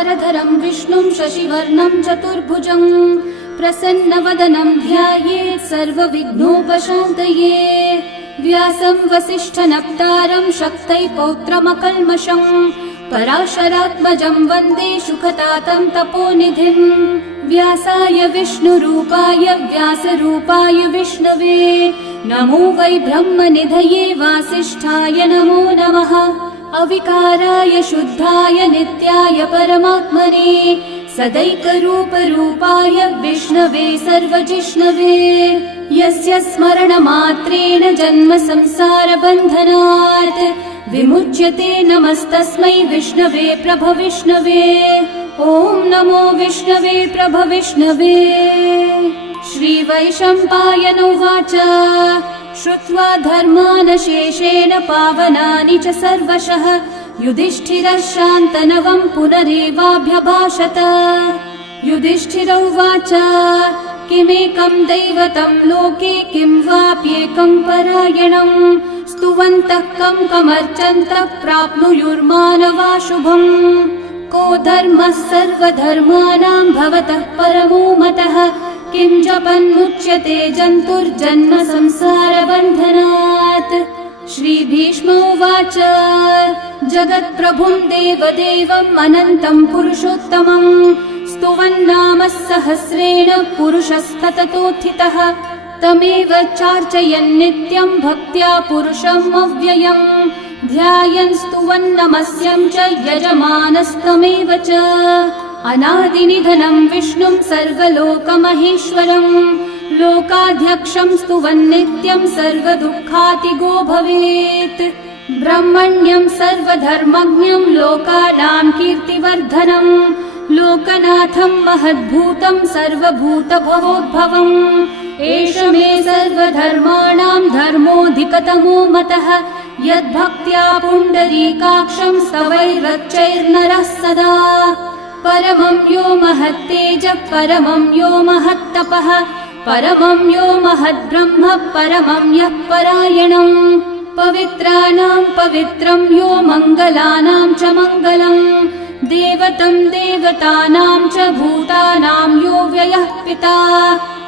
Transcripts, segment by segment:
शुक्लाम्बरधरं विष्णुं शशिवर्णं चतुर्भुजं प्रसन्नवदनं ध्यायेत् सर्वविघ्नोपशान्तये। व्यासं वसिष्ठनप्तारं शक्तै पौत्रमकल्मषं पराशरात्मजं वन्दे शुकतातं तपोनिधिम्। व्यासाय विष्णुरूपाय व्यासरूपाय विष्णवे नमो वै ब्रह्मनिधये वासिष्ठाय नमो नमः। अविकाराय शुद्धाय नित्याय परमात्मने सदैकरूपरूपाय विष्णवे सर्वजिष्णवे यस्य स्मरणमात्रेण जन्म संसारबन्धनात् विमुच्यते नमस्तस्मै विष्णवे प्रभविष्णवे। ॐ नमो विष्णवे प्रभविष्णवे। श्रीवैशम्पायन उवाच श्रुत्वा धर्मानशेषेण पावनानि च सर्वशः युधिष्ठिरः शान्तनवं पुनरेवाभ्यभाषत। युधिष्ठिर उवाच किमेकं दैवतं लोके किं वाप्येकं परायणं स्तुवन्तः कं कमर्चन्तः प्राप्नुयुर्मानवा शुभम्। को धर्मः सर्वधर्माणां भवतः परमो मतः किं जपन्मुच्यते जन्तुर्जन्म संसारबन्धनात्। श्रीभीष्म उवाच जगत्प्रभुं देवदेवम् अनन्तं पुरुषोत्तमं स्तुवन्नाम सहस्रेण पुरुषस्तततोत्थितः तमेव चार्चयन् नित्यं भक्त्या पुरुषम् अव्ययम् ध्यायन् स्तुवन्नमस्यं च यजमानस्तमेव च। अनादिनिधनं विष्णुं सर्वलोकमहेश्वरं लोकाध्यक्षं स्तुवन्नित्यं सर्वदुःखातिगो भवेत्। ब्रह्मण्यं सर्वधर्मज्ञं लोकानां कीर्तिवर्धनं लोकनाथं महद्भूतं सर्वभूतभवोद्भवम्। एष मे सर्वधर्माणां धर्मोऽधिकतमो मतः यद्भक्त्या पुण्डरीकाक्षं स्तवैरर्चैर्नरः सदा। परमं यो महत्तेजः परमं यो महत्तपः परमं यो महद्ब्रह्म परमं यः परायणम्। पवित्राणां पवित्रं यो मङ्गलानां च मङ्गलम् देवतं देवतानां च भूतानां यो व्ययः पिता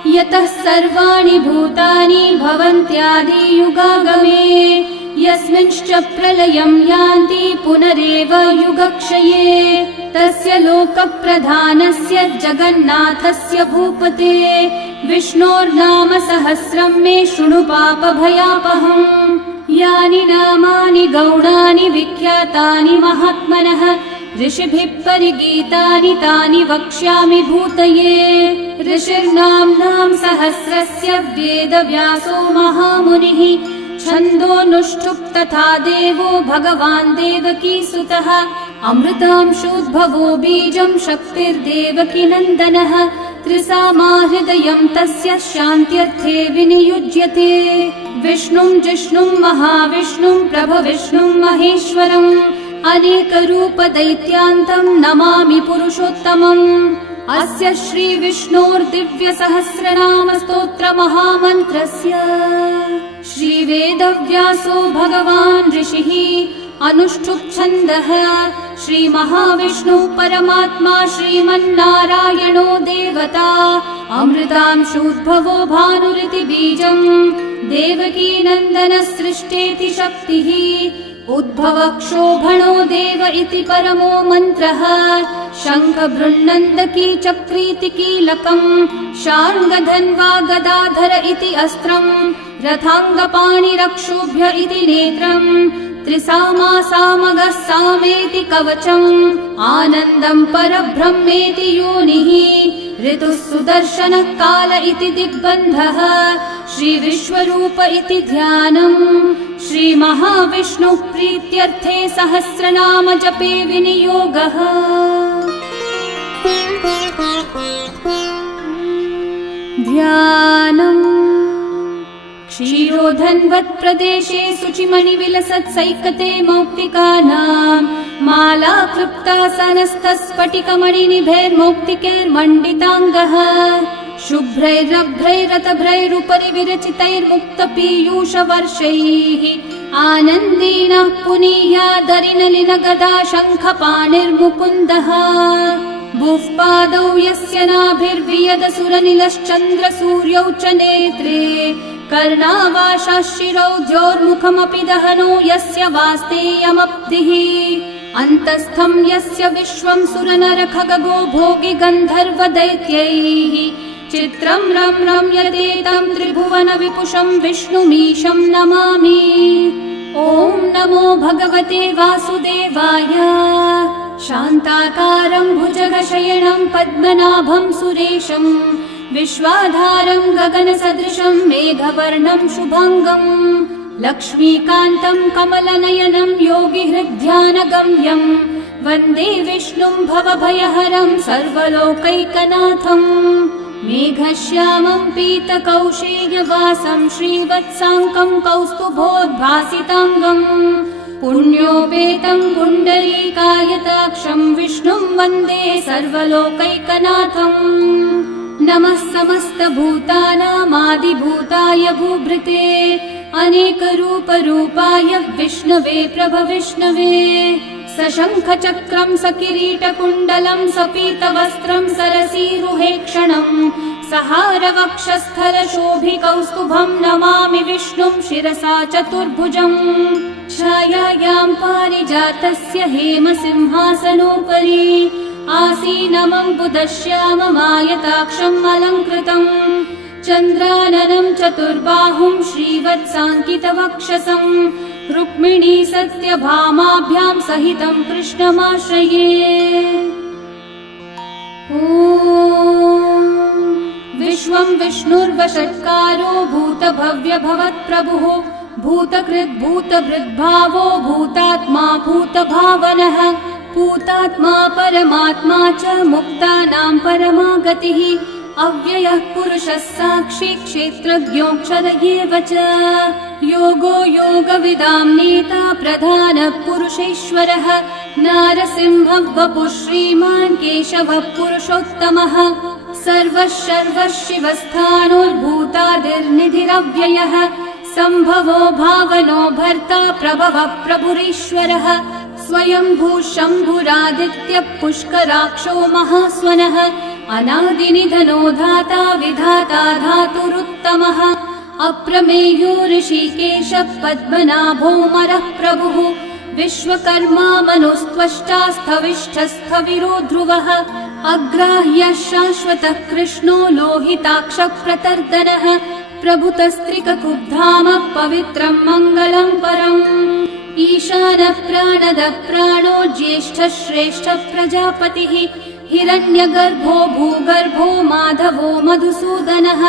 यतः सर्वाणि भूतानि भवन्त्यादियुगागमे यस्मिंश्च प्रलयं यान्ति पुनरेव युगक्षये तस्य लोकप्रधानस्य जगन्नाथस्य भूपते विष्णोर्नाम सहस्रं मे शृणु पापभयापहम्। यानि नामानि गौणानि विख्यातानि महात्मनः ऋषिभिः परिगीतानि तानि वक्ष्यामि भूतये। ऋषिर्नाम्नां सहस्रस्य वेदव्यासो महामुनिः छन्दोऽनुष्ठुप् तथा देवो भगवान् देवकीसुतः अमृतांशोद्भवो बीजं शक्तिर्देवकी नन्दनः त्रिसामा हृदयं तस्य शान्त्यर्थे विनियुज्यते। विष्णुं जिष्णुं महाविष्णुं प्रभविष्णुं महेश्वरम् अनेकरूपदैत्यान्तं नमामि पुरुषोत्तमम्। अस्य श्रीविष्णोर्दिव्यसहस्रनामस्तोत्रमहामन्त्रस्य श्रीवेदव्यासो भगवान् ऋषिः अनुष्ठुप्छन्दः श्रीमहाविष्णुः परमात्मा श्रीमन्नारायणो देवता अमृतांशोद्भवो भानुरिति बीजम् देवकी नन्दनसृष्टेति शक्तिः उद्भवक्षोभणो देव इति परमो मन्त्रः शङ्खबृन्नन्दकी चक्रीति कीलकम् शार्ङ्गधन्वा गदाधर इति अस्त्रम् रथाङ्गपाणिरक्षोभ्य इति नेत्रम् त्रिसामा सामगः सामेति कवचम् आनन्दम् परब्रह्मेति योनिः ऋतुः सुदर्शनः काल इति दिग्बन्धः श्रीविश्वरूप इति ध्यानम् श्रीमहाविष्णुः प्रीत्यर्थे सहस्रनाम जपे विनियोगः। ध्यानम् क्षीरोधन्वत् प्रदेशे शुचिमणिविलसत्सैकते मौक्तिकानां माला क्लृप्तासनस्थस्फटिकमणिनिभैर्मौक्तिकैर्मण्डिताङ्गः शुभ्रैरभ्रैरतभ्रैरुपरि विरचितैर्मुक्तपीयूषवर्षैः आनन्देन पुनीयादरिनलिनगदा शङ्खपाणिर्मुकुन्दः भुः पादौ यस्य नाभिर्वियदसुरनिलश्चन्द्रसूर्यौ च नेत्रे कर्णावाशाः शिरौ द्योर्मुखमपि दहनो यस्य वास्तेयमब्धिः अन्तस्थं यस्य विश्वं सुरनरखगो भोगि गन्धर्वदैत्यैः चित्रं रम्यते त्रिभुवन विपुषं विष्णुमीशं नमामि। ॐ नमो भगवते वासुदेवाय। शान्ताकारं भुजगशयनं पद्मनाभं सुरेशं विश्वाधारं गगनसदृशं मेघवर्णं शुभाङ्गं लक्ष्मीकान्तं कमलनयनं योगिहृद्ध्यानगम्यं वन्दे विष्णुं भवभयहरं सर्वलोकैकनाथम् मेघश्यामं पीतकौशेयवासं श्रीवत्साङ्कं कौस्तुभोद्भासिताङ्गं पुण्योपेतं पुण्डरीकायताक्षं विष्णुं वन्दे सर्वलोकैकनाथम् नमः समस्तभूतानामादिभूताय भूभृते अनेकरूपरूपाय विष्णवे प्रभविष्णवे सशङ्खचक्रं सकिरीटकुण्डलं सपीतवस्त्रं सरसीरुहेक्षणं सहारवक्षस्थलशोभिकौस्तुभं नमामि विष्णुं शिरसा चतुर्भुजम् छायायां पारिजातस्य हेमसिंहासनोपरि आसीनमम्बुदश्याममायताक्षम् अलङ्कृतम् चन्द्राननं चतुर्बाहुं श्रीवत्साङ्कितवक्षसं रुक्मिणी सत्यभामाभ्यां सहितं कृष्णमाश्रये। ॐ विश्वं विष्णुर्वषट्कारो भूतभव्यभवत्प्रभुः भूतकृद्भूतभृद्भावो भूतात्मा भूतभावनः भूतात्मा परमात्मा च मुक्तानां परमागतिः अव्ययः पुरुषः साक्षी क्षेत्रज्ञोऽक्षर एव च योगो योगविदां नेता प्रधानः पुरुषेश्वरः नारसिंहः वपुः श्रीमान् केशवः पुरुषोत्तमः सर्वः शर्वः शिवस्थानोर्भूतादिर्निधिरव्ययः सम्भवो भावनो भर्ता प्रभवः प्रभुरीश्वरः स्वयंभू शम्भुरादित्यः पुष्कराक्षो महास्वनः अनादिनिधनो धाता विधाता धातुरुत्तमः अप्रमेयो ऋषिकेशः पद्मनाभोऽमरः प्रभुः विश्वकर्मा मनुस्त्वष्टा स्थविष्ठस्थविरो ध्रुवः अग्राह्यः शाश्वतः कृष्णो लोहिताक्षः प्रतर्दनः प्रभुतस्त्रिककुब्धामः पवित्रं मङ्गलं परम् ईशानः प्राणदः प्राणो ज्येष्ठः श्रेष्ठः प्रजापतिः हिरण्यगर्भो भूगर्भो माधवो मधुसूदनः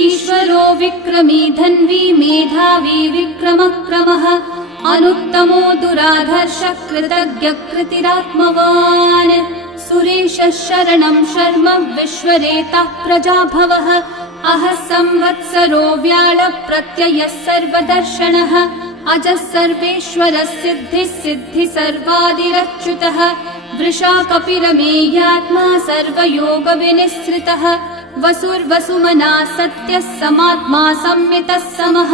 ईश्वरो विक्रमी धन्वी मेधावी विक्रमक्रमः अनुत्तमो दुराधर्षः कृतज्ञः कृतिरात्मवान् सुरेशः शरणं शर्म विश्वरेतः प्रजाभवः अहः संवत्सरो व्याळः प्रत्ययः सर्वदर्शनः अजः सर्वेश्वरः सिद्धिः सिद्धि सर्वादिरच्युतः वृषा कपिरमेयात्मा सर्वयोगविनिःसृतः वसुर्वसुमना सत्यः समात्मा संवितः समः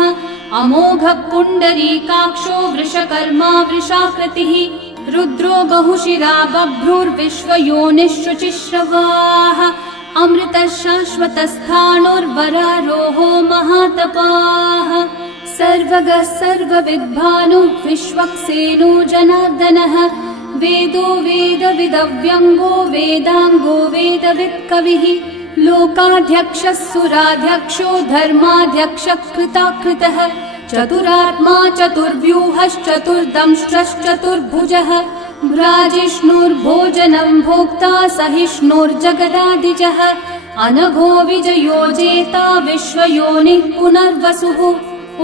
अमोघः पुण्डरीकाक्षो वृषकर्मा वृषाकृतिः रुद्रो बहुशिरा बभ्रुर्विश्वयोनिःशुचिश्रवाः अमृतः शाश्वतस्थाणुर्वरारोहो महातपाः सर्वगः सर्वविद्भानुः विश्वक्सेनो जनार्दनः वेदो वेदविदव्यङ्गो वेदाङ्गो वेदवित्कविः लोकाध्यक्षः सुराध्यक्षो धर्माध्यक्षः कृताकृतः चतुरात्मा चतुर्व्यूहश्चतुर्दंष्ट्रश्चतुर्भुजः भ्राजिष्णुर्भोजनं भोक्ता सहिष्णुर्जगदादिजः अनघो विजयो जेता विश्वयोनिः पुनर्वसुः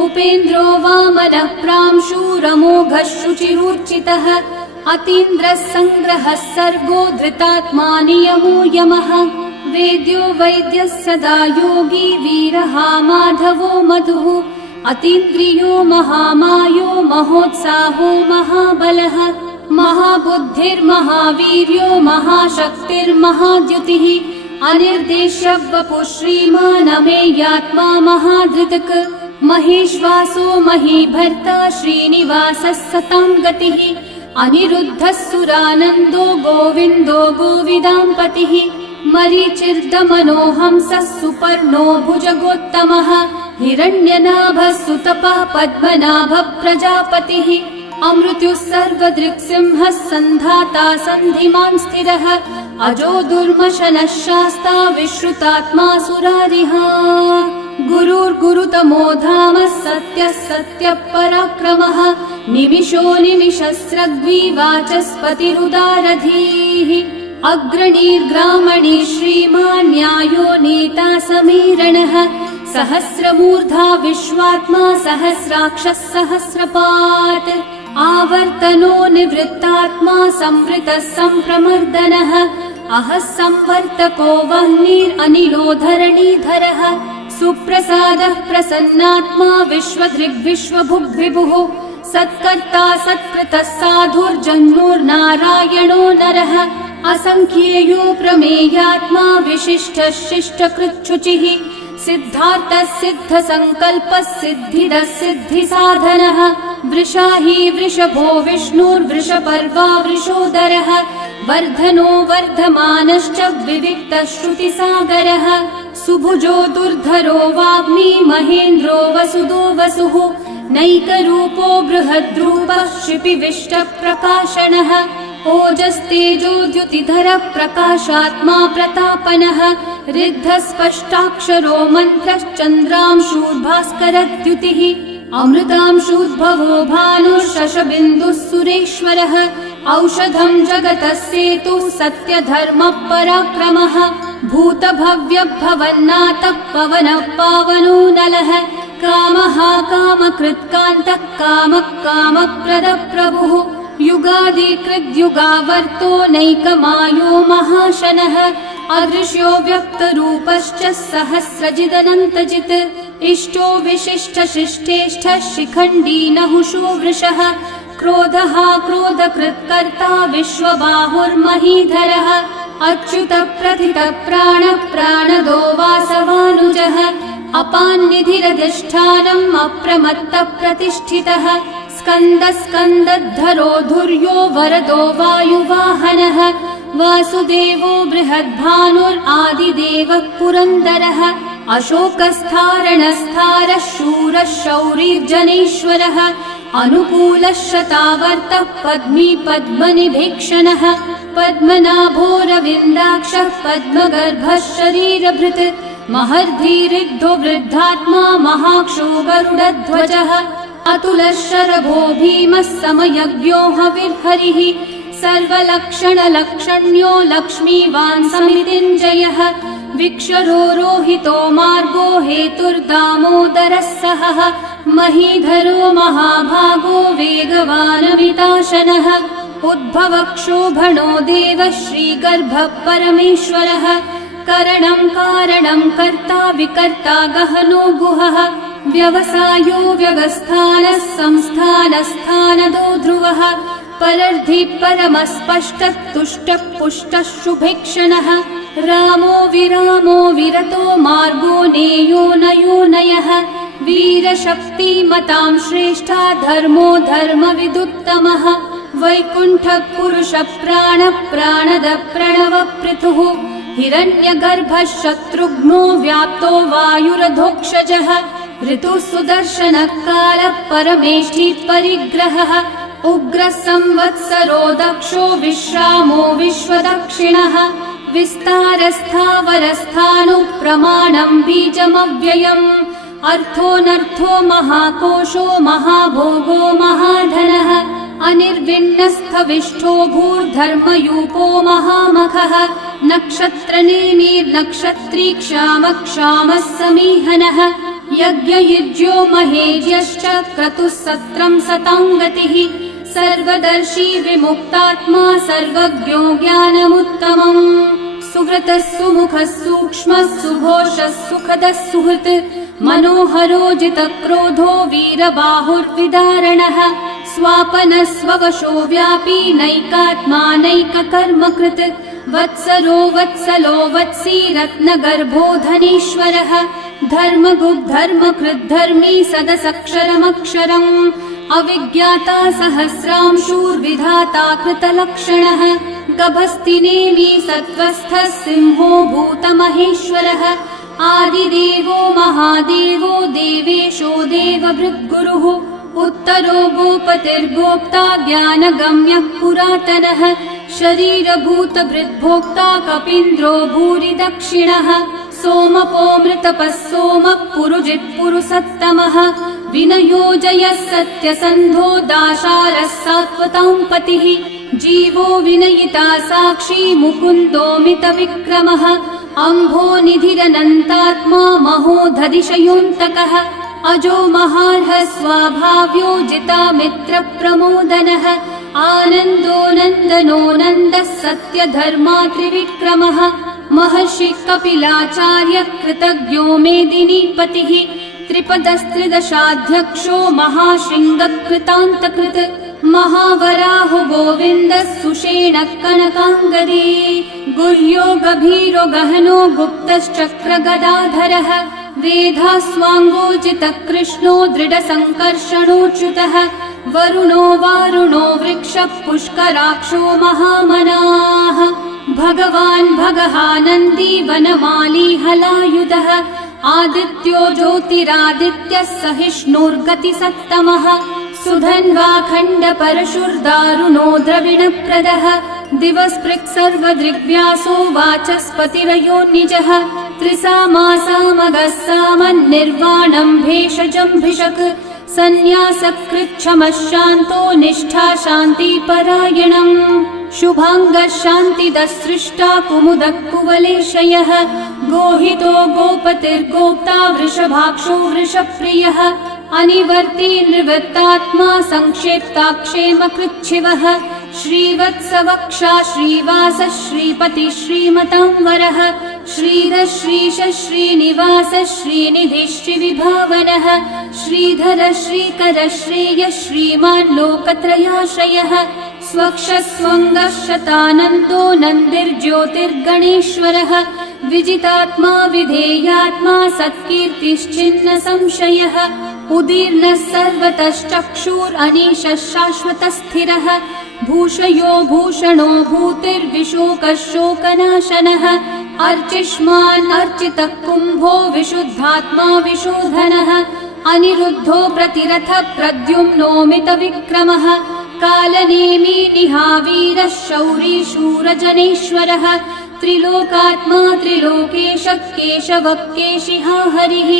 उपेन्द्रो वामनः प्रांशुरमोघः शुचिरूर्चितः अतीन्द्रः सङ्ग्रहः सर्गो धृतात्मा नियमो यमः वेद्यो वैद्यः सदा योगी वीरः माधवो मधुः अतीन्द्रियो महामायो महोत्साहो महाबलः महाबुद्धिर्महावीर्यो महाशक्तिर्महाद्युतिः अनिर्देश्य वपुः श्रीमान् अमेयात्मा महाधृतक् महेश्वासो महीभर्ता श्रीनिवासः सतां गतिः अनिरुद्धः सुरानन्दो गोविन्दो गोविदाम्पतिः मरीचिर्दमनोहंसः सुपर्णो भुजगोत्तमः हिरण्यनाभः सुतपः पद्मनाभः प्रजापतिः अमृत्युः सर्वदृक्सिंहः सन्धाता सन्धिमान् स्थिरः अजो दुर्मशनः शास्ता विश्रुतात्मा सुरारिः गुरुर्गुरुतमो धामः सत्यः सत्यः पराक्रमः निमिषो निमिषस्रग्वी वाचस्पतिरुदारधीः अग्रणीर्ग्रामणी श्रीमान् न्यायो नेता समीरणः सहस्रमूर्धा विश्वात्मा सहस्राक्षः सहस्रपात् आवर्तनो निवृत्तात्मा संवृतः सम्प्रमर्दनः अहः संवर्तको वह्निरनिलो धरणीधरः सुप्रसादः प्रसन्नात्मा विश्वदृग्विश्वभुग्विभुः सत्कर्ता सत्कृतः साधुर्जन्मुर्नारायणो नरः असंख्येयो प्रमेयात्मा विशिष्टः शिष्टकृच्छुचिः सिद्धार्थः सिद्धसङ्कल्पः सिद्धिदः सिद्धिसाधनः वृषाही वृषभो विष्णुर्वृषपर्वा वृषोदरः वर्धनो वर्धमानश्च विविक्तः श्रुतिसागरः सुभुजो दुर्धरो वाग्मी महेन्द्रो वसुदो वसुः नैकरूपो बृहद्रूपः शिपिविष्टप्रकाशनः ओजस्तेजोद्युतिधरः प्रकाशात्मा प्रतापनः ऋद्धस्पष्टाक्षरो मन्त्रश्चन्द्रांशूर्भास्करद्युतिः अमृतांशूद्भवो भानुः सुरेश्वरः औषधं जगतः सेतुः सत्यधर्मः पराक्रमः भूतभव्यभवन्नाथः पवनः पावनो नलः कामः कामकृत्कान्तः कामः कामप्रदः प्रभुः युगादिकृद्युगावर्तो नैकमायो महाशनः अदृश्यो व्यक्तरूपश्च सहस्रजिदनन्तजित् इष्टो विशिष्टशिष्टेष्ठः शिखण्डी नहुषो वृषः क्रोधः क्रोधकृत्कर्ता विश्वबाहुर्महीधरः अच्युतः प्रथितः प्राणः प्राणदो वासवानुजः अपान्निधिरधिष्ठानम् अप्रमत्तः प्रतिष्ठितः स्कन्दस्कन्दद्धरो धुर्यो वरदो वायुवाहनः वासुदेवो बृहद्भानुरादिदेवः पुरन्दरः अशोकस्थारणस्थारः शूरः शौरिर्जनेश्वरः अनुकूलः शतावर्तः पद्मी पद्मनिभीक्षणः पद्मनाभोरविन्दाक्षः पद्मगर्भः शरीरभृत् महर्धिरिग्धो वृद्धात्मा महाक्षो गरुडध्वजः अतुलः शरभो भीमः समयज्ञो हविर्हरिः सर्वलक्षणलक्षण्यो लक्ष्मीवान् समितिञ्जयः विक्षरो रोहितो मार्गो हेतुर्दामोदरः सहः महीधरो महाभागो वेगवानमिताशनः उद्भवक्षोभणो देवः श्रीगर्भः परमेश्वरः करणं कारणं कर्ता विकर्ता गहनो गुहः व्यवसायो व्यवस्थानः संस्थानस्थानदो ध्रुवः परर्धि परमस्पष्टः तुष्टः पुष्टः शुभेक्षणः रामो विरामो विरतो मार्गो नेयो नयो नयः वीरशक्तिमतां श्रेष्ठा धर्मो धर्मविदुत्तमः वैकुण्ठः पुरुषः प्राणः प्राणदः प्रणवः पृथुः हिरण्यगर्भः शत्रुघ्नो व्याप्तो वायुरधोक्षजः ऋतुः सुदर्शनः कालः परमेष्ठी परिग्रहः उग्रः संवत्सरो दक्षो विश्रामो विश्वदक्षिणः विस्तारस्थावरस्थाणुः प्रमाणं बीजमव्ययम् अर्थोऽनर्थो महाकोशो महाभोगो महाधनः अनिर्विण्णस्थविष्ठो भूर्धर्मयूपो महामखः नक्षत्रनेमिर्नक्षत्री क्षामः समीहनः यज्ञयुज्यो महेज्यश्च क्रतुः सत्रं सताङ्गतिः सर्वदर्शी विमुक्तात्मा सर्वज्ञो ज्ञानमुत्तमम् सुहृतः सुमुखः सूक्ष्मः सुघोषः सुखदः सुहृत् मनोहरो जितक्रोधो वीरबाहुर्विदारणः स्वापनः स्ववशो व्यापी नैकात्मा नैककर्मकृत् वत्सरो वत्सलो वत्सी रत्नगर्भो धनेश्वरः धर्मकृद्धर्मी सदसक्षरमक्षरम् अविज्ञाता सहस्रांशूर्विधाता कृतलक्षणः गभस्तिनेमि सत्त्वस्थः सिंहो भूतमहेश्वरः आदिदेवो महादेवो देवेशो देवभृद्गुरुः उत्तरो गोपतिर्गोप्ता ज्ञानगम्यः पुरातनः शरीरभूतभृद्भोक्ता कपीन्द्रो भूरि दक्षिणः सोमपोऽमृतपः सोमः पुरुजित्पुरुसत्तमः विनयोजयः सत्यसन्धो दाशारः सात्वतां पतिः जीवो विनयिता साक्षी मुकुन्दोऽमितविक्रमः अम्भो निधिरनन्तात्मा महोदधिशयोऽन्तकः अजो महार्हः स्वाभाव्यो जितामित्रप्रमोदनः आनन्दो नन्दनो नन्दः सत्यधर्मा त्रिविक्रमः महर्षिः कपिलाचार्यः कृतज्ञो मेदिनीपतिः त्रिपदस्त्रिदशाध्यक्षो महाशृङ्गः कृतान्तकृत् महावराहो गोविन्दः सुषेणः कनकाङ्गदी गुह्यो गभीरो गहनो गुप्तश्चक्रगदाधरः वेधास्वाङ्गोचितः कृष्णो दृढसङ्कर्षणोच्युतः वरुणो वारुणो वृक्षः पुष्कराक्षो महामनाः भगवान् भगहानन्दी वनमाली हलायुधः आदित्यो ज्योतिरादित्यः सहिष्णुर्गतिसत्तमः सुधन्वा खण्डपरशुर्दारुणो द्रविणप्रदः दिवस्पृक् सर्वदृग्व्यासो वाचस्पतिरयो निजः त्रिसामासामगः सामन्निर्वाणम् भेषजम्भिषक् सन्न्यासकृच्छमः शान्तो निष्ठा शान्तिपरायणम् शुभाङ्गः शान्तिदः सृष्टा कुमुदः कुवलेशयः गोहितो गोपतिर्गोप्ता वृषभाक्षो वृषप्रियः अनिवर्ती निवृत्तात्मा संक्षेप्ताक्षेमकृच्छिवः श्रीवत्सवक्षा श्रीवासः श्रीपतिः श्रीमतांवरः श्रीधः श्रीशः श्रीनिवासः श्रीनिधिः श्रीविभावनः श्रीधरः श्रीकरः श्रेयः श्रीमान् लोकत्रयाश्रयः स्वक्षः स्वङ्गः शतानन्दो नन्दिर्ज्योतिर्गणेश्वरः विजितात्मा विधेयात्मा सत्कीर्तिश्चिन्न संशयः उदीर्णः सर्वतश्चक्षुरनीशः शाश्वतस्थिरः भूषयो भूषणो भूतिर्विशोकः शोकनाशनः अर्चिष्मान् अर्चितः कुम्भो विशुद्धात्मा विशोधनः अनिरुद्धो प्रतिरथ प्रद्युम्नोमितविक्रमः कालनेमी निहावीरः शौरी शूरजनेश्वरः त्रिलोकात्मा त्रिलोकेशः केशवः केशिहा हरिः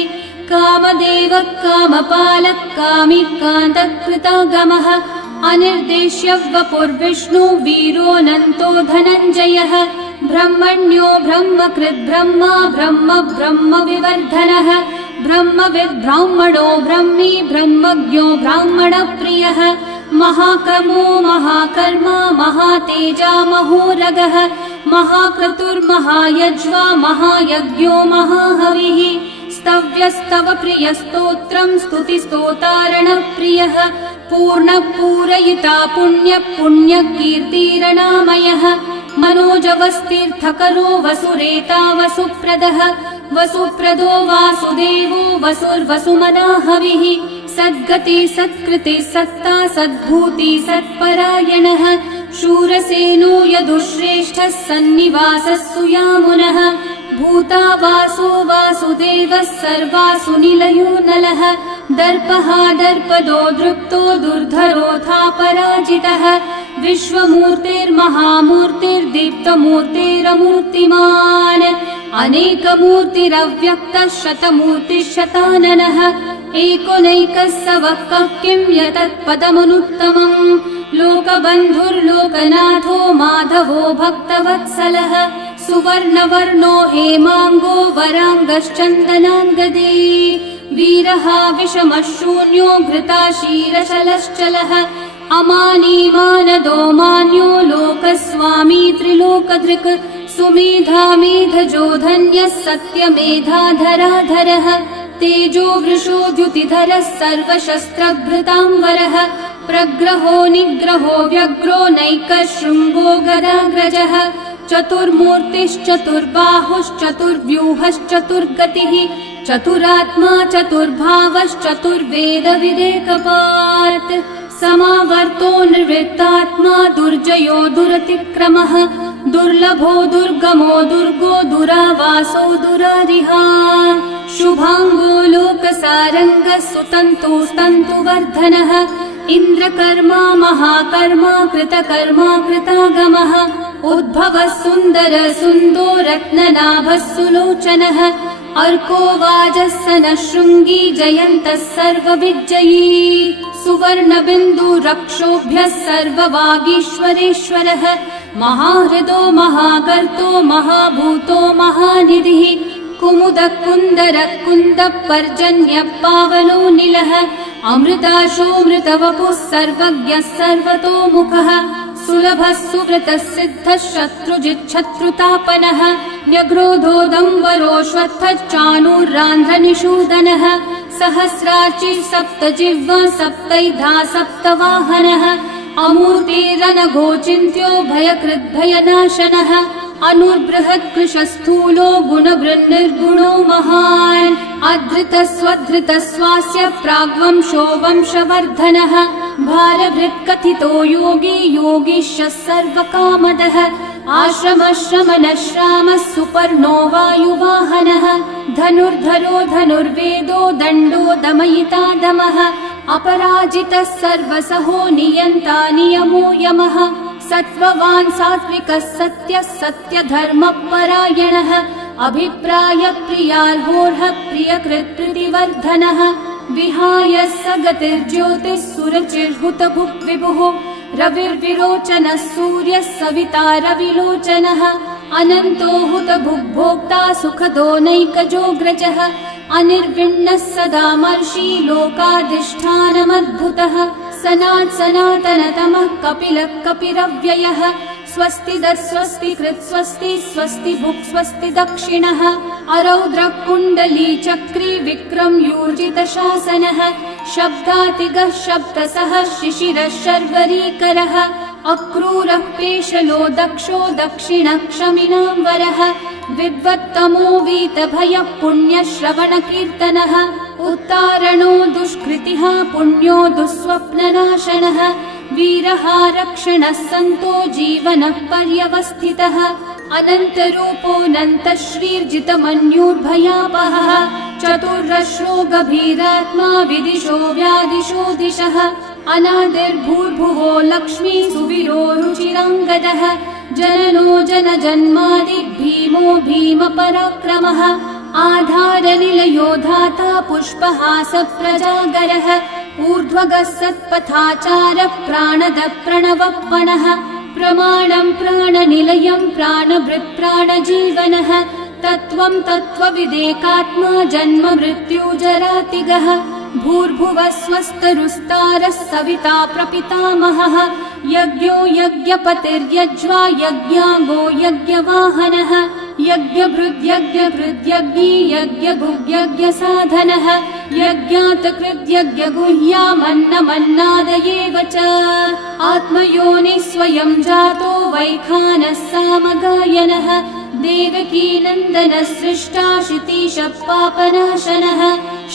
कामदेवः कामपालः कामिकान्तः कृतागमः अनिर्देश्य वपुर्विष्णु वीरोऽनन्तो धनञ्जयः ब्रह्मण्यो ब्रह्मकृद् ब्रह्मा ब्रह्म ब्रह्मविवर्धनः ब्रह्मविद् ब्राह्मणो ब्रह्मी ब्रह्मज्ञो ब्राह्मणप्रियः महाकर्मो महाकर्मा महातेजा महोरगः महाक्रतुर्महायज्वा महायज्ञो महाहविः स्तव्यस्तव प्रियस्तोत्रम् स्तुतिस्तोतारणप्रियः पूर्णपूरयिता पुण्यकीर्तिरणामयः मनोजवस्तीर्थकरो वसुरेता वसुप्रदः वसुप्रदो वासुदेवो वसुर्वसुमनाहविः सद्गति सत्कृति सत्ता सद्भूति सत्परायणः शूरसेनो यदुश्रेष्ठः सन्निवासः सुयामुनः भूता वासो वासुदेवः सर्वासु निलयो नलः दर्पः दर्पदो दृप्तो दुर्धरोऽथा पराजितः विश्वमूर्तिर्महामूर्तिर्दीप्तमूर्तिरमूर्तिमान् अनेकमूर्तिरव्यक्तः शतमूर्तिः शताननः एकोनैकः स वः किं यतत्पदमनुत्तमम् लोकबन्धुर्लोकनाथो माधवो भक्तवत्सलः सुवर्णवर्णो हेमाङ्गो वराङ्गश्चन्दनाङ्गदे वीरः विषमः शून्यो घृताशीरशलश्चलः अमानीमानदो मान्यो लोकस्वामी त्रिलोकधृक् सुमेधा मेधजो धन्यः सत्यमेधाधराधरः तेजो वृषो द्युतिधरः सर्वशस्त्रभृताम्बरः प्रग्रहो निग्रहो व्यग्रो नैकः शृङ्गो गदाग्रजः चतुर्मूर्तिश्चतुर्बाहुश्चतुर्व्यूहश्चतुर्गतिः चतुरात्मा चतुर्भावश्चतुर्वेदविदेकपात् समावर्तो निर्वृत्तात्मा दुर्जयो दुरतिक्रमः दुर्लभो दुर्गमो दुर्गो दुरावासो दुरारिहा शुभांगो लोकसारंगः सुतन्तुस्तन्तुवर्धनः इन्द्रकर्मा महाकर्मा कृतकर्मा कृतागमः उद्भवः सुन्दर सुन्दो रत्ननाभः सुलोचनः अर्को वाजः सनः शृङ्गी जयन्तः सर्वविजयी सुवर्णबिन्दु रक्षोभ्यः सर्ववागीश्वरेश्वरः महाहृदो महागर्तो महाभूतो महानिधिः कुमुदः कुन्दरः कुन्दः पर्जन्यः पावनो निलः अमृताशो मृतवपुः सर्वज्ञः सर्वतोमुखः सुलभः सुव्रतः सिद्धः शत्रुजिच्छत्रुतापनः न्यग्रोधोदम्बरोऽश्वत्थः चाणूरान्ध्रनिषूदनः सहस्रार्चिः सप्तजिह्वा सप्तैधा सप्तवाहनः अमूर्तिरनघोचिन्त्यो भयकृद्भयनाशनः अनुर्बृहत्कृशस्थूलो गुणवृन्निर्गुणो महान् अधृतः स्वधृतः स्वास्य प्राग्वंशो वंशवर्धनः भारभृत्कथितो योगी योगीशः सर्वकामदः आश्रमः श्रमणः श्रामः सुपर्णो वायुवाहनः धनुर्धरो धनुर्वेदो दण्डो दमयिता दमः अपराजितः सर्वसहो नियन्ता नियमो यमः सत्त्ववान् सात्विकः सत्यः सत्यधर्मपरायणः अभिप्राय प्रियार्होर्ह प्रियकृत्प्रीतिवर्धनः विहाय स गतिर्ज्योतिः सुरचिर्हुतभुक् विभुः रविर्विरोचनः सूर्यः सविता रविलोचनः अनन्तो हुतभुग्भोक्ता सुखदो नैकजोऽग्रजः अनिर्विण्णः सदा मर्षि लोकाधिष्ठानमद्भुतः सनात् सनातनतमः कपिलः कपिरव्ययः स्वस्तिदः स्वस्तिकृत् स्वस्ति स्वस्ति भुक् स्वस्ति दक्षिणः अरौद्रः कुण्डली चक्री विक्रम यूर्जितशासनः शब्दातिगः शब्दसः शिशिरः शर्वरीकरः अक्रूरः पेशलो दक्षो दक्षिणः क्षमिनाम्बरः विद्वत्तमो वीतभयः पुण्यश्रवणकीर्तनः उत्तारणो दुष्कृतिः पुण्यो दुःस्वप्ननाशनः वीरः रक्षणः सन्तो जीवनः पर्यवस्थितः अनन्तरूपोऽनन्तः श्रीर्जितमन्युर्भयापहः चतुर्रश्रो गभीरात्मा विदिशो व्यादिशो दिशः अनादिर्भूर्भुवो लक्ष्मी सुवीरो रुचिराङ्गदः जननो जनजन्मादि भीमो भीमपराक्रमः आधारनिलयो धाता पुष्पहासप्रजागरः ऊर्ध्वगः सत्पथाचारः प्राणदः प्रणवप्पणः प्रमाणं प्राणनिलयं प्राणभृत् प्राणजीवनः तत्त्वं तत्त्वविदेकात्मा जन्म मृत्युजरातिगः भूर्भुवः स्वस्तरुस्तारः सविता प्रपितामहः यज्ञो यज्ञपतिर्यज्वा यज्ञाङ्गो यज्ञवाहनः यज्ञभृद्यज्ञभृद्यज्ञी यज्ञभुग्यज्ञसाधनः यज्ञातकृद्यज्ञगुह्यामन्नमन्नादयेव च आत्मयोनिः स्वयं जातो वैखानः सामगायनः देवकीनन्दनः सृष्टा शितीशः पापनाशनः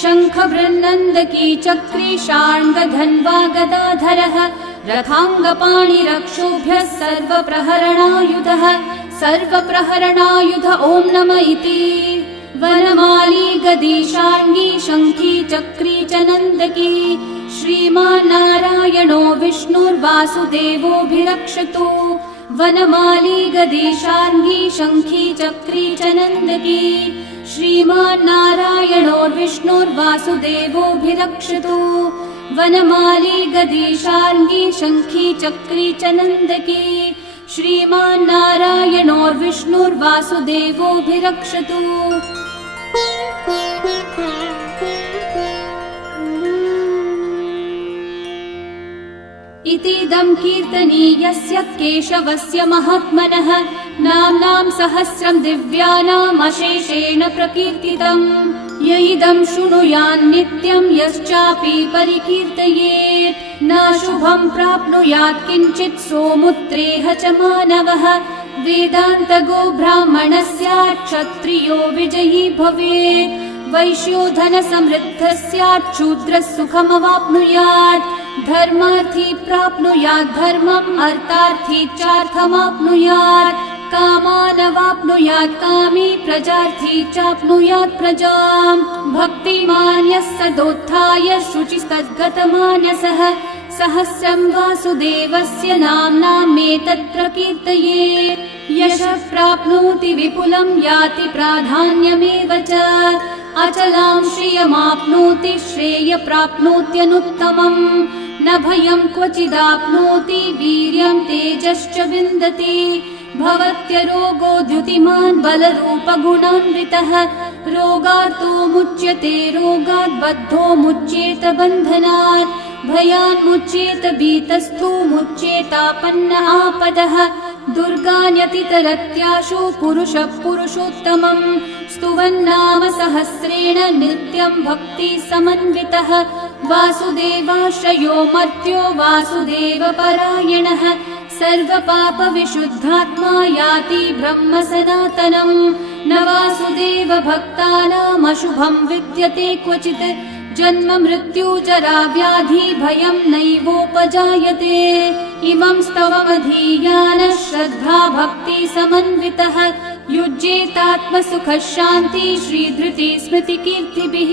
शङ्खबृन्नन्दकी चक्री शार्ङ्गधन्वा गदाधरः रथाङ्गपाणिरक्षोभ्यः सर्वप्रहरणायुधः सर्वप्रहरणायुध ॐ नम इति वनमाली गदी शार्ङ्गी शङ्खी चक्री च नन्दकी श्रीमान्नारायणो विष्णुर्वासुदेवोऽभिरक्षतु वनमाली गदी शार्ङ्गी शङ्खी चक्री च नन्दकी श्रीमान्नारायणो विष्णुर्वासुदेवोऽभिरक्षतु वनमाली गदी शार्ङ्गी शङ्खी चक्री च नन्दकी श्रीमान्नारायणो विष्णुर्वासुदेवोऽभिरक्षतु इतीदं कीर्तनीयस्य केशवस्य महात्मनः नाम्नां सहस्रं दिव्यानामशेषेण प्रकीर्तितम् य इदं शृणुयान्नित्यं यश्चापि परिकीर्तयेत् न शुभं प्राप्नुयात् किञ्चित् सोमुत्रेह च मानवः वेदान्तगो ब्राह्मणः स्यात् क्षत्रियो विजयी भवेत् वैश्यो धनसमृद्धः स्यात् शूद्रः सुखमवाप्नुयात् धर्मार्थी प्राप्नुयात् धर्मम् अर्थार्थी चार्थमाप्नुयात् कामानवाप्नुयात् कामी प्रजार्थी चाप्नुयात् प्रजाम् भक्तिमान् यः सदोत्थाय शुचिस्तद्गतमानसः सहस्रं वासुदेवस्य नाम्नामेतत् प्रकीर्तये यशः प्राप्नोति विपुलं याति प्राधान्यमेव च अचलां श्रियमाप्नोति श्रेय प्राप्नोत्यनुत्तमम् न भयं क्वचिदाप्नोति वीर्यं तेजश्च विन्दति भवत्यरोगो द्युतिमान् बलरूपगुणान्वितः रोगार्तो मुच्यते रोगात् बद्धो मुच्येत बन्धनात् भयान्मुच्येत भीतस्थो मुच्येतापन्न आपदः दुर्गान्यतितरत्याशु पुरुषः पुरुषोत्तमम् स्तुवन्नाम सहस्रेण नित्यं भक्ति समन्वितः वासुदेवाश्रयो मर्त्यो वासुदेवपरायणः सर्वपापविशुद्धात्मा याति ब्रह्म सनातनम् न वासुदेव भक्तानामशुभं विद्यते क्वचित् जन्म मृत्यु जरा व्याधि भयं नैवोपजायते इमं स्तवमधीयानः श्रद्धा भक्ति समन्वितः युज्येतात्मसुखः शान्ति श्रीधृति स्मृतिकीर्तिभिः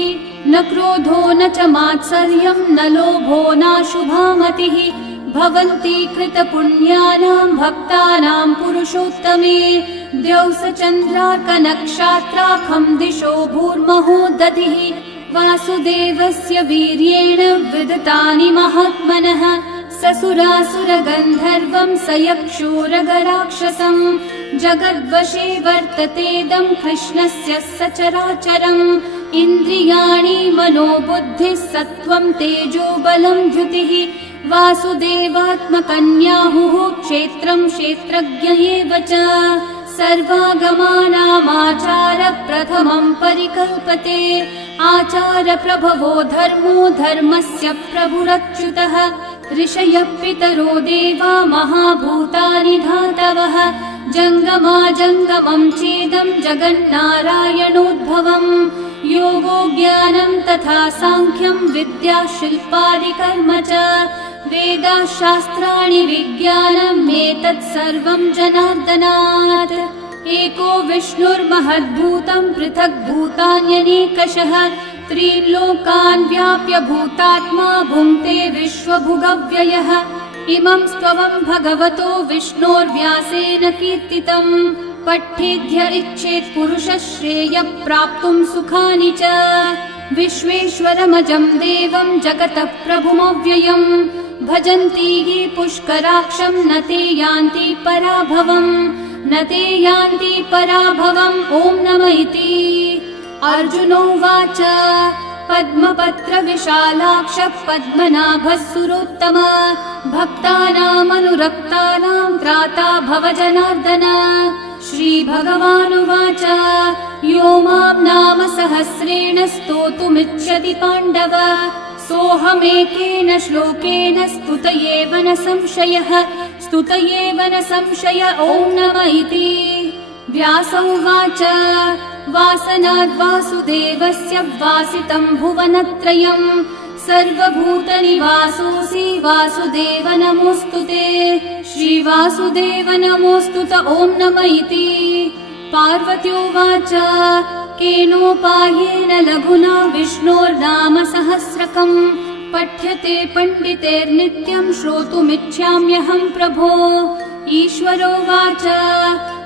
न क्रोधो न च मात्सर्यं न लोभो नाशुभा मतिः भवन्ति कृतपुण्यानां भक्तानां पुरुषोत्तमे द्यौसचन्द्रार्कनक्षत्राखं दिशो भूर्महो दधिः वासुदेवस्य वीर्येण विदतानि महात्मनः ससुरासुरगन्धर्वं सयक्षूरगराक्षसं जगद्वशे वर्ततेदं कृष्णस्य सचराचरम् इन्द्रियाणि मनोबुद्धिः सत्त्वं तेजो बलं द्युतिः वासुदेवात्मकन्याहुः क्षेत्रं क्षेत्रज्ञ एव च सर्वागमानामाचार प्रथमं परिकल्पते आचार प्रभवो धर्मो धर्मस्य प्रभुरच्युतः ऋषयः पितरो देवा महाभूतानि धातवः जङ्गमाजङ्गमं चेदं जगन्नारायणोद्भवम् योगो ज्ञानं तथा साङ्ख्यं विद्या शिल्पादिकर्म च वेदाः शास्त्राणि विज्ञानम् एतत् सर्वं जनार्दनात् एको विष्णुर्महद्भूतं पृथक् भूतान्यनेकशः त्रीन् लोकान् व्याप्य भूतात्मा भुङ्क्ते विश्वभुगव्ययः इमं स्तवं भगवतो विष्णोर्व्यासेन कीर्तितं पठ्येद्य इच्छेत् पुरुषः श्रेय प्राप्तुं सुखानि च विश्वेश्वरमजं देवं जगतः प्रभुमव्ययम् भजन्ति ये पुष्कराक्षं न ते यान्ति पराभवम् न ते यान्ति पराभवम् ॐ नमः इति अर्जुनोवाच पद्मपत्र विशालाक्ष पद्मनाभः सुरोत्तम भक्तानामनुरक्तानां त्राता भव जनार्दन श्रीभगवानुवाच यो मां नाम सहस्रेण स्तोतुमिच्छति पाण्डव सोऽहमेकेन श्लोकेन स्तुत एव न संशयः स्तुत एव न संशय ॐ नमः इति व्यास उवाच वासनाद् वासुदेवस्य वासितं भुवनत्रयम् सर्वभूतनिवासोऽसि वासुदेव नमोऽस्तु ते श्रीवासुदेव नमोऽस्तु ॐ नमः इति पार्वत्योवाच केनोपायेन लघुना विष्णोर्नाम सहस्रकम् पठ्यते पण्डितेर्नित्यं श्रोतुमिच्छाम्यहं प्रभो ईश्वरोवाच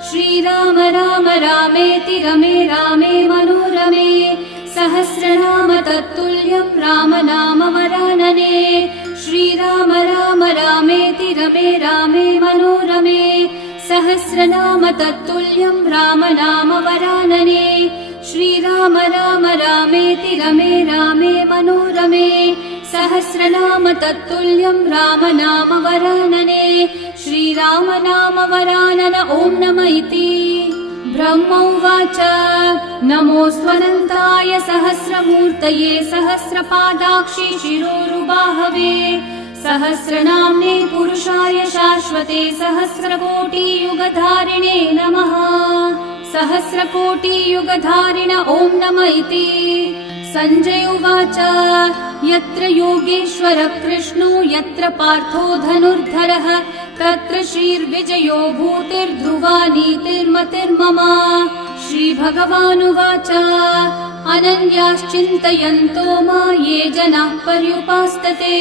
श्रीराम राम रामेति रमे रामे मनोरमे सहस्रनाम तत्तुल्यं राम नाम वरानने श्रीराम राम रामेति रमे रामे मनोरमे सहस्रनाम तत्तुल्यं राम नाम वरानने श्रीराम राम रामेति रमे रामे मनोरमे सहस्रनाम तत्तुल्यं राम नाम वरानने श्रीराम नाम वरानन ॐ नमः इति ब्रह्म उवाच नमोऽस्त्वनन्ताय सहस्रमूर्तये सहस्रपादाक्षि शिरोरुबाहवे सहस्रनाम्ने पुरुषाय शाश्वते सहस्रकोटियुगधारिणे नमः। सहस्रकोटियुगधारिण ॐ नम इति। सञ्जय उवाच यत्र योगेश्वर कृष्णो यत्र पार्थो धनुर्धरः तत्र श्रीर्विजयो भूतिर्ध्रुवा नीतिर्मतिर्मम। श्रीभगवानुवाच अनन्याश्चिन्तयन्तो मा ये जनाः पर्युपासते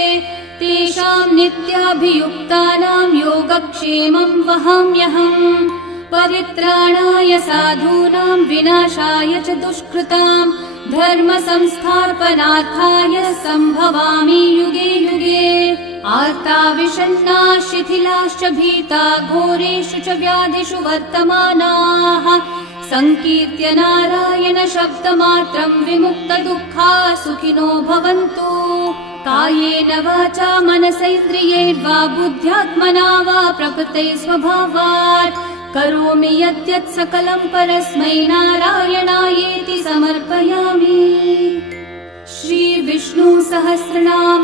तेषां नित्याभियुक्तानां योगक्षेमं वहाम्यहम्। परित्राणाय साधूनां विनाशाय च दुष्कृतां धर्म संस्थापनार्थाय सम्भवामि युगे युगे। आर्ता विषण्णा शिथिलाश्च भीता घोरेषु च व्याधिषु वर्तमानाः संकीर्त्य नारायण शब्दमात्रं विमुक्तदुःखा सुखिनो भवन्तु। कायेन वाचा मनसैन्द्रियैर्वा बुद्ध्यात्मना वा प्रकृते स्वभावात् करोमि यद्यत् सकलं परस्मै नारायणायेति समर्पयामि। श्री विष्णु सहस्रनाम